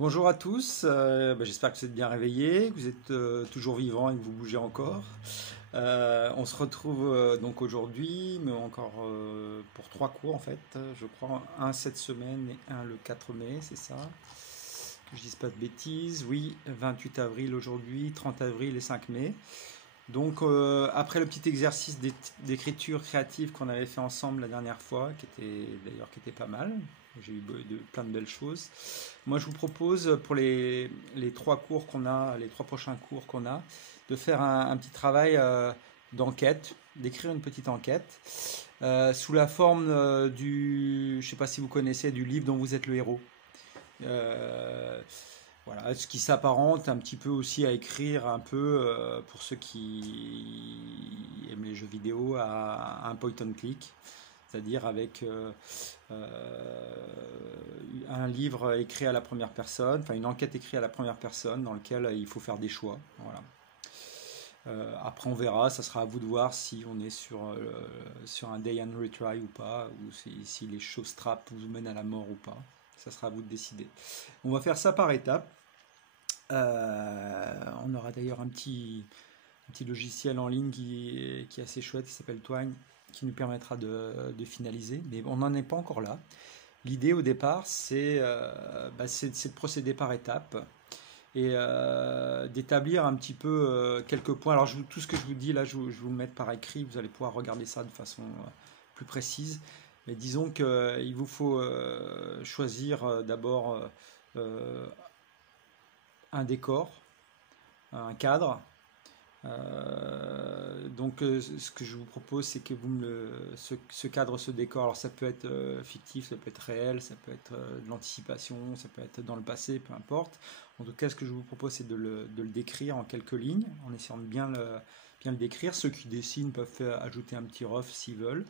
Bonjour à tous, j'espère que vous êtes bien réveillés, que vous êtes toujours vivants et que vous bougez encore. On se retrouve donc aujourd'hui, mais encore pour 3 cours en fait, je crois, un cette semaine et un le 4 mai, c'est ça? Que je dise pas de bêtises, oui, 28 avril aujourd'hui, 30 avril et 5 mai. Donc après le petit exercice d'écriture créative qu'on avait fait ensemble la dernière fois, qui était pas mal, j'ai eu plein de belles choses. Moi je vous propose pour les 3 cours qu'on a, les 3 prochains cours qu'on a, de faire un petit travail d'enquête, d'écrire une petite enquête, sous la forme je sais pas si vous connaissez, du livre dont vous êtes le héros. Euh, voilà, ce qui s'apparente un petit peu aussi à écrire un peu, pour ceux qui aiment les jeux vidéo, à un point and click, c'est-à-dire avec un livre écrit à la première personne, enfin une enquête écrite à la première personne dans lequel il faut faire des choix. Voilà. Après on verra, ça sera à vous de voir si on est sur un day and retry ou pas, ou si les choses trap vous mènent à la mort ou pas. Ça sera à vous de décider. On va faire ça par étapes. On aura d'ailleurs un petit logiciel en ligne qui est assez chouette, qui s'appelle Twine, qui nous permettra de finaliser. Mais on n'en est pas encore là. L'idée au départ, c'est de procéder par étapes et d'établir un petit peu quelques points. Alors tout ce que je vous dis là, je vais vous le mettre par écrit, vous allez pouvoir regarder ça de façon plus précise. Mais disons qu'il vous faut choisir d'abord un décor, un cadre. Ce que je vous propose, c'est que ce cadre, ce décor, alors ça peut être fictif, ça peut être réel, ça peut être de l'anticipation, ça peut être dans le passé, peu importe. En tout cas, ce que je vous propose, c'est de le décrire en quelques lignes, en essayant de bien le décrire. Ceux qui dessinent peuvent ajouter un petit rough s'ils veulent.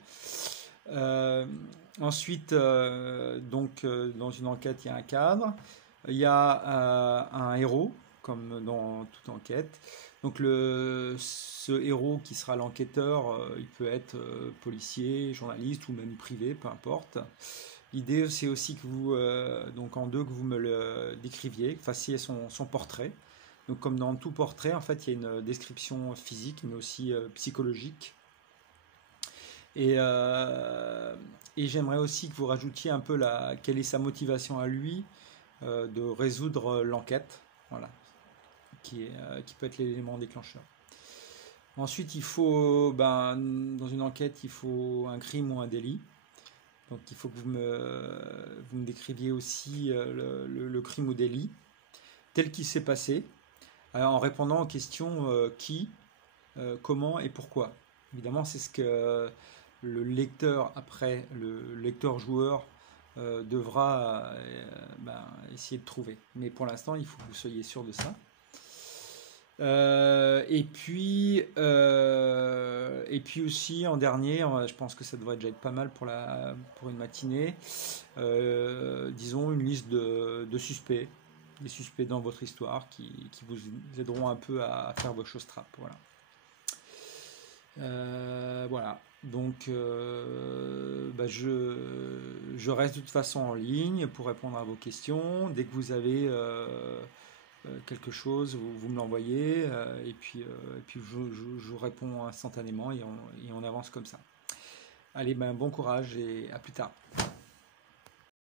Ensuite, dans une enquête, il y a un cadre, il y a un héros, comme dans toute enquête. Donc ce héros qui sera l'enquêteur, il peut être policier, journaliste ou même privé, peu importe. L'idée, c'est aussi que vous, donc en deux, que vous me le décriviez, que fassiez son portrait. Donc comme dans tout portrait, en fait, il y a une description physique, mais aussi psychologique. Et j'aimerais aussi que vous rajoutiez un peu quelle est sa motivation à lui de résoudre l'enquête, voilà, qui peut être l'élément déclencheur. Ensuite, il faut, dans une enquête, il faut un crime ou un délit. Donc il faut que vous me décriviez aussi le crime ou délit, tel qu'il s'est passé, en répondant aux questions qui, comment et pourquoi. Évidemment, c'est ce que le lecteur, après, le lecteur-joueur, devra essayer de trouver. Mais pour l'instant, il faut que vous soyez sûr de ça. Et puis aussi, en dernier, je pense que ça devrait déjà être pas mal pour une matinée, disons une liste de suspects, des suspects dans votre histoire qui vous aideront un peu à faire vos choses trap. Voilà. Voilà. Donc, je reste de toute façon en ligne pour répondre à vos questions. Dès que vous avez quelque chose, vous me l'envoyez, et puis je vous réponds instantanément et on avance comme ça. Allez, bon courage et à plus tard.